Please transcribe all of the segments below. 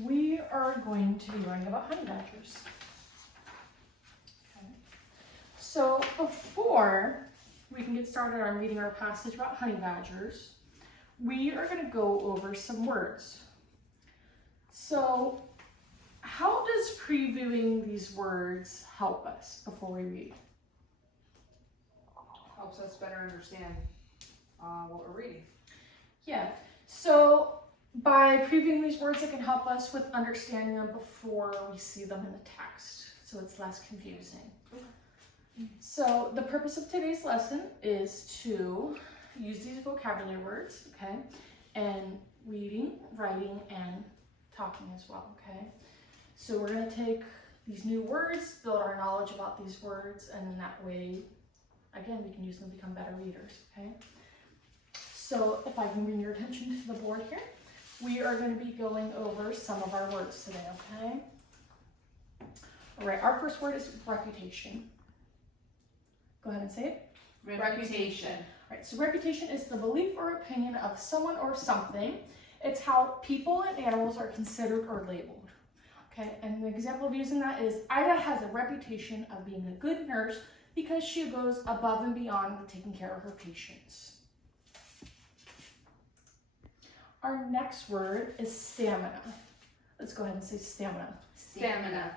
we are going to be learning about honey badgers. Okay. So before we can get started on reading our passage about honey badgers, we are going to go over some words. So how does previewing these words help us before we read? Helps us better understand what we're reading. Yeah, so by previewing these words, it can help us with understanding them before we see them in the text, so it's less confusing. Okay. So the purpose of today's lesson is to use these vocabulary words, okay, and reading, writing, and talking as well, okay? So we're going to take these new words, build our knowledge about these words, and in that way, again, we can use them to become better readers, okay? So if I can bring your attention to the board here, we are going to be going over some of our words today, okay? All right, our first word is reputation. Go ahead and say it. Reputation. All right, so reputation is the belief or opinion of someone or something. It's how people and animals are considered or labeled. Okay, and the example of using that is Ida has a reputation of being a good nurse because she goes above and beyond taking care of her patients. Our next word is stamina. Let's go ahead and say stamina. Stamina.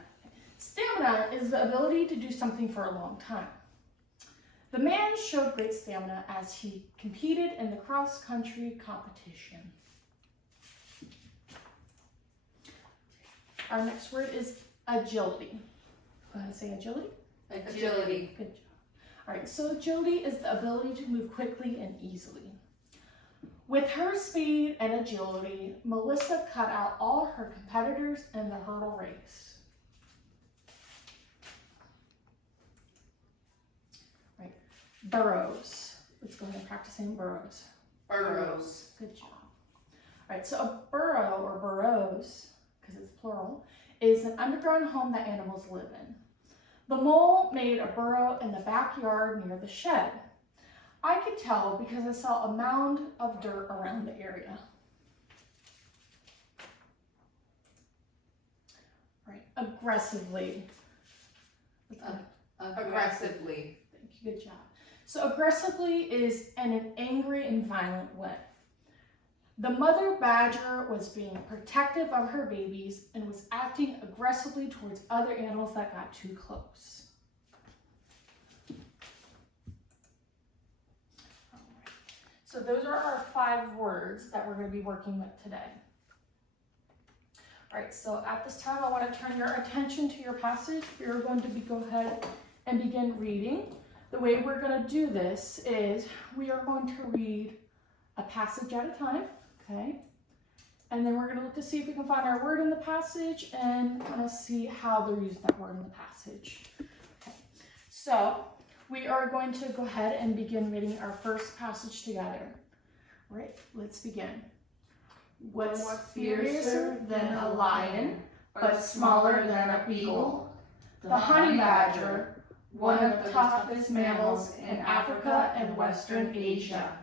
Stamina is the ability to do something for a long time. The man showed great stamina as he competed in the cross-country competition. Our next word is agility. Go ahead and say agility. Agility. Good job. All right, so agility is the ability to move quickly and easily. With her speed and agility, Melissa cut out all her competitors in the hurdle race. Right, burrows. Let's go ahead and practice saying burrows. Burrows. Good job. All right, so a burrow or burrows, because it's plural, is an underground home that animals live in. The mole made a burrow in the backyard near the shed. I could tell because I saw a mound of dirt around the area. Right, aggressively. Aggressively. Thank you, good job. So aggressively is in an angry and violent way. The mother badger was being protective of her babies and was acting aggressively towards other animals that got too close. So those are our 5 words that we're going to be working with today. All right, so at this time, I want to turn your attention to your passage. We're going to go ahead and begin reading. The way we're going to do this is we are going to read a passage at a time, okay? And then we're going to look to see if we can find our word in the passage and kind of see how they're using that word in the passage. Okay, so we are going to go ahead and begin reading our first passage together. All right, let's begin. What's fiercer than a lion, but smaller than a beagle? The honey badger, one of the toughest mammals in Africa and Western Asia.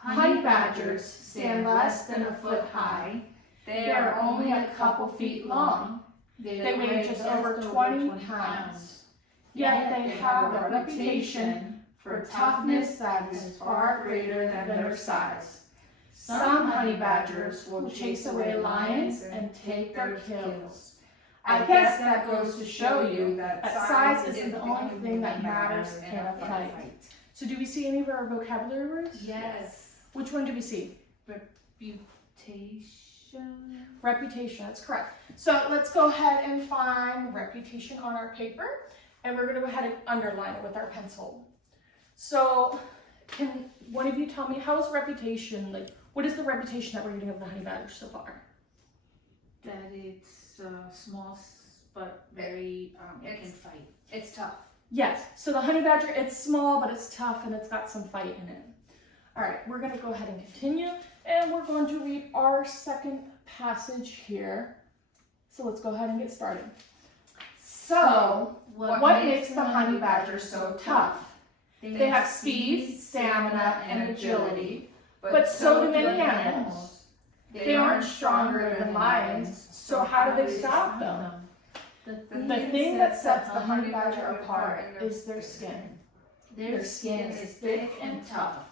Honey badgers stand less than a foot high. They are only a couple feet long. They weigh just over 20 pounds. Yet they have a reputation for toughness that is far greater than their size. Some honey badgers will chase away lions and take their kills. I guess that goes to show you that size isn't the only thing that matters in a fight. So do we see any of our vocabulary words? Yes. Which one do we see? Reputation. Reputation, that's correct. So let's go ahead and find reputation on our paper. And we're going to go ahead and underline it with our pencil. So can one of you tell me, how is reputation, like, what is the reputation that we're getting of the honey badger so far? That it's small, but very, it can fight. It's tough. Yes, so the honey badger, it's small, but it's tough, and it's got some fight in it. All right, we're going to go ahead and continue, and we're going to read our second passage here. So let's go ahead and get started. So, what makes the honey badger so tough? They have speed, stamina, and agility, but so do many animals. They aren't stronger than lions, so how do they stop them? The thing that sets the honey badger apart is their skin. Their skin is thick and tough.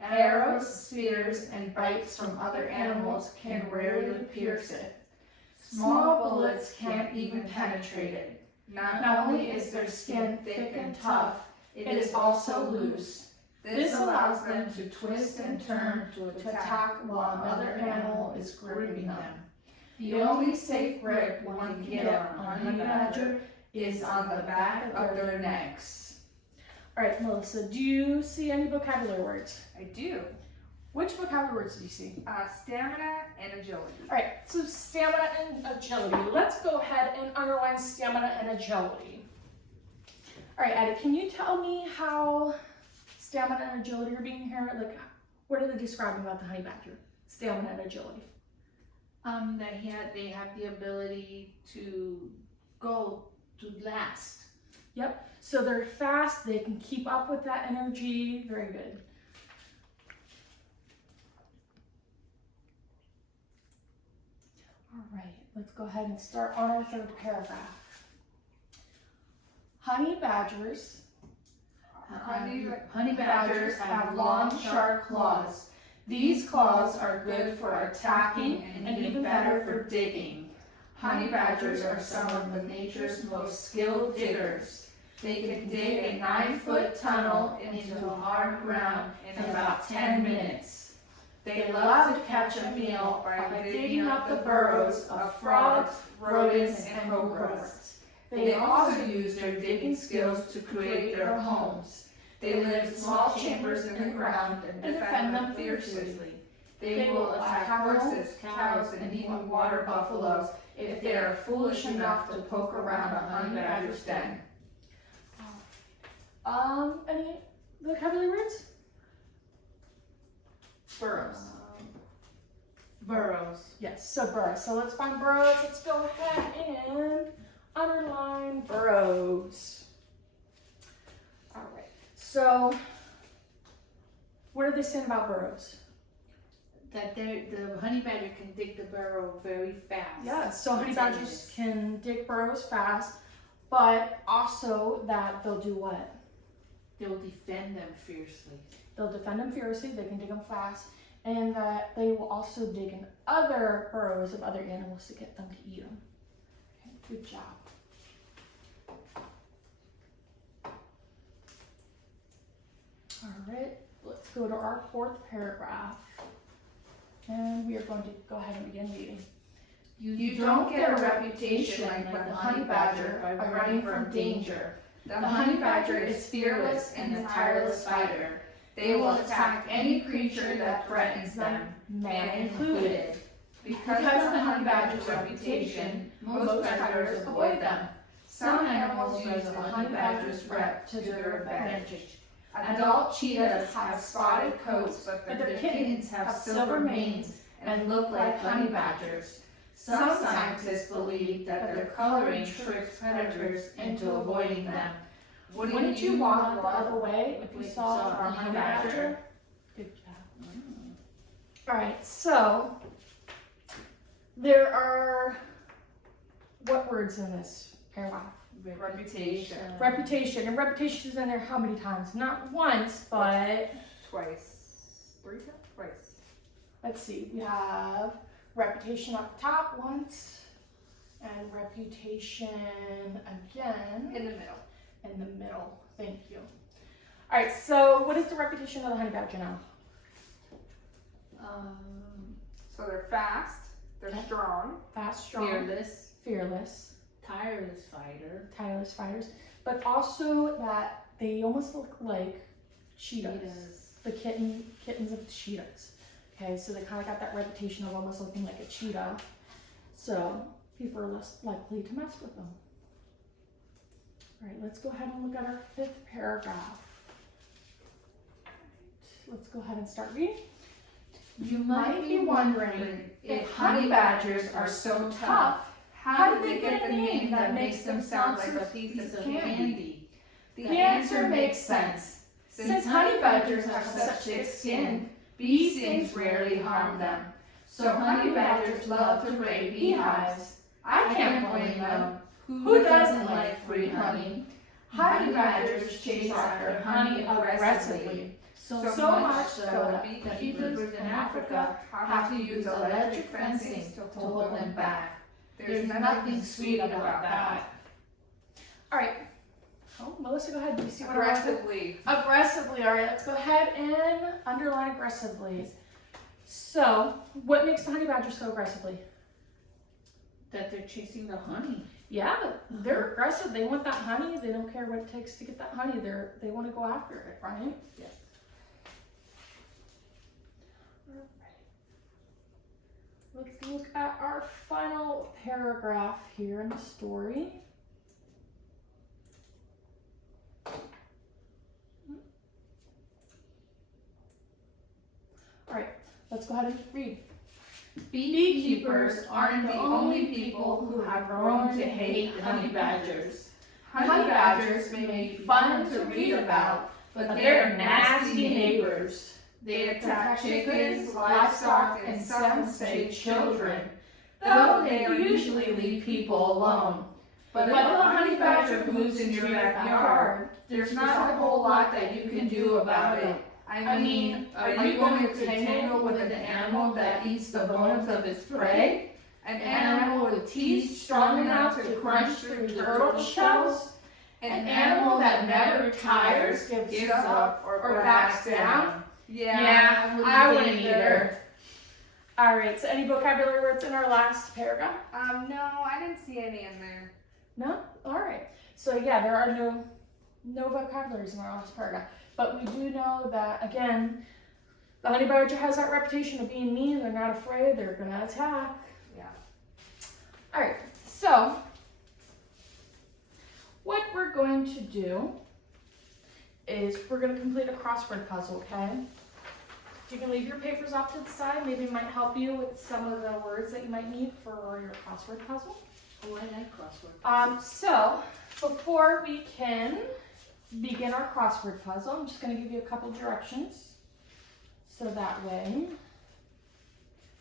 Arrows, spears, and bites from other animals can rarely pierce it. Small bullets can't even penetrate it. Not only is their skin thick and tough, it is also loose. This allows them to twist and turn to attack while another animal is gripping them. The only safe grip one can get on a honey badger is on the back of their necks. All right, Melissa, do you see any vocabulary words? I do. Which vocabulary words do you see? Stamina and agility. All right, so stamina and agility. Let's go ahead and underline stamina and agility. All right, Addie, can you tell me how stamina and agility are being here? Like, what are they describing about the honey badger? Stamina and agility. They have the ability to last. Yep, so they're fast, they can keep up with that energy. Very good. All right, let's go ahead and start on our third paragraph. Honey badgers Honey badgers have long, sharp claws. These claws are good for attacking and even better for digging. Honey badgers are some of the nature's most skilled diggers. They can dig a 9-foot tunnel into hard ground in about 10 minutes. They love to catch a meal by digging up the burrows of frogs, rodents, and cobras. They also use their digging skills to create their homes. They live in small chambers in the ground and defend them fiercely. They will attack horses, cows, and even water buffaloes if they are foolish enough to poke around a honey badger's den. Any vocabulary words? Burrows. Burrows. Yes, so burrows. So let's find burrows. Let's go ahead and underline burrows. All right. So, what are they saying about burrows? That the honey badger can dig the burrow very fast. Yeah, so honey badgers can dig burrows fast, but also that they'll do what? They'll defend them fiercely. They'll defend them fiercely, they can dig them fast, and that they will also dig in other burrows of other animals to get them to eat them. Okay, good job. All right, let's go to our fourth paragraph. And we are going to go ahead and begin reading. You don't get a reputation like the honey badger by running from danger. The honey badger is fearless and a tireless fighter. They will attack any creature that threatens them, man included. Because of the honey badger's reputation, most predators avoid them. Some animals use the honey badger's rep to their advantage. Adult cheetahs have spotted coats, but their kittens have silver manes and look like honey badgers. Some scientists believe that their coloring tricks predators into avoiding them. Wouldn't you walk the other way if you saw our honey badger? Good job. All right, so there are what words in this paragraph? Reputation. Reputation. And reputation is in there how many times? Not once, but Twice. 3 times? Twice. let's see. We have reputation up top once, and reputation again In the middle. in the middle. Thank you. All right, so what is the reputation of the honey badger now? So they're fast, they're strong, Fast, strong, Fearless, fearless, tireless fighter. tireless fighters, but also that they almost look like cheetahs. The kittens of cheetahs. Okay, so they kind of got that reputation of almost looking like a cheetah. So people are less likely to mess with them. All right, let's go ahead and look at our fifth paragraph. All right, let's go ahead and start reading. You might be wondering, if honey badgers are so tough, how did they get a name that makes them sound like a piece of candy? The answer makes sense. Since honey badgers have such thick skin, bee stings rarely harm them. So honey badgers love to raid beehives. I can't blame them. Who doesn't like free honey? Honey badgers chase after honey aggressively. So much so that beekeepers in Africa have to use electric fencing to hold them back. There's nothing sweet about that. All right. Oh, Melissa, go ahead. Do you see what I wrote? Aggressively. Aggressively. All right, let's go ahead and underline aggressively. So, what makes the honey badger so aggressively? That they're chasing the honey. Yeah, they're aggressive. They want that honey. They don't care what it takes to get that honey. They want to go after it, right? Yes. All right. Let's look at our final paragraph here in the story. All right, let's go ahead and read. Beekeepers aren't the only people who have grown to hate honey badgers. Honey badgers may be fun to read about, but they're nasty neighbors. They attack chickens, livestock, and some say children, though they usually leave people alone. But if a honey badger moves in your backyard, there's not a whole lot that you can do about it. I mean, are you going to tangle with an animal that eats the bones of its prey? An animal with teeth strong enough to crunch through turtle shells? An animal that never tires, gives up, or backs down? Yeah, I wouldn't either. All right, so any vocabulary words in our last paragraph? No, I didn't see any in there. No? All right. So yeah, there are no vocabularies in our last paragraph. But we do know that, again, the honey badger has that reputation of being mean. They're not afraid. They're going to attack. Yeah. All right. So what we're going to do is we're going to complete a crossword puzzle, okay? You can leave your papers off to the side. Maybe it might help you with some of the words that you might need for your crossword puzzle. Oh, I like crossword. So before we can begin our crossword puzzle, I'm just going to give you a couple directions so that way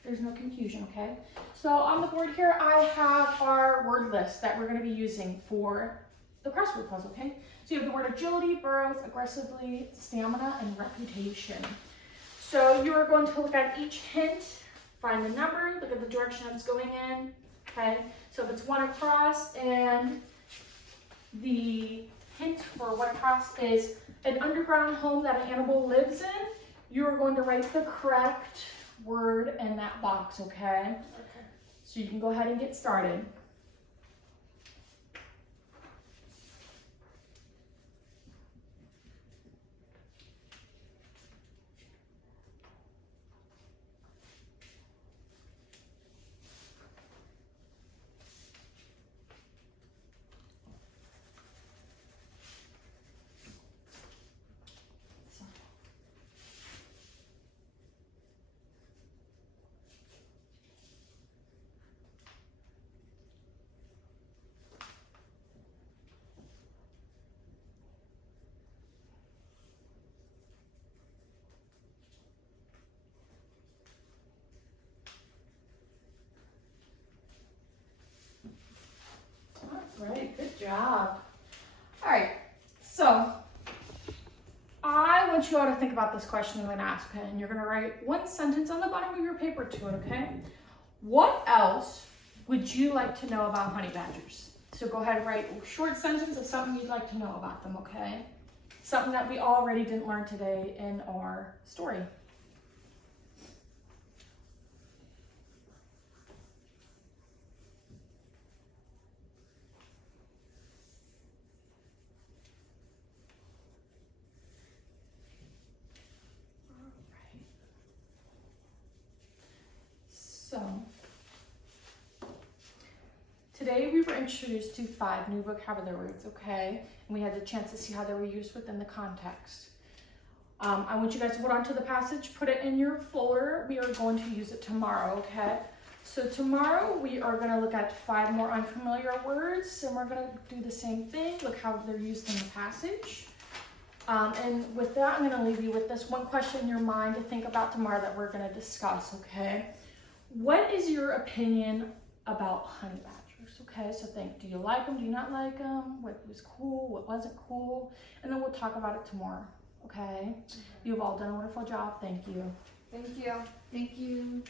there's no confusion, okay? So on the board here, I have our word list that we're going to be using for the crossword puzzle, okay? So you have the word agility, burrows, aggressively, stamina, and reputation. So you are going to look at each hint, find the number, look at the direction it's going in, okay? So if it's one across and the hint for what across is an underground home that an animal lives in, you are going to write the correct word in that box, okay? Okay. So you can go ahead and get started. Right, good job. All right, so I want you all to think about this question I'm going to ask, okay? And you're going to write one sentence on the bottom of your paper to it, okay? What else would you like to know about honey badgers? So go ahead and write a short sentence of something you'd like to know about them, okay? Something that we already didn't learn today in our story. So, today we were introduced to 5 new vocabulary words, okay? And we had the chance to see how they were used within the context. I want you guys to hold on to the passage, put it in your folder. We are going to use it tomorrow, okay? So tomorrow we are going to look at 5 more unfamiliar words, and we're going to do the same thing, look how they're used in the passage. And with that, I'm going to leave you with this one question in your mind to think about tomorrow that we're going to discuss, okay? what is your opinion about honey badgers? Okay, so think, do you like them? Do you not like them? What was cool? What wasn't cool? And then we'll talk about it tomorrow. Okay? You've all done a wonderful job. Thank you. Thank you. Thank you.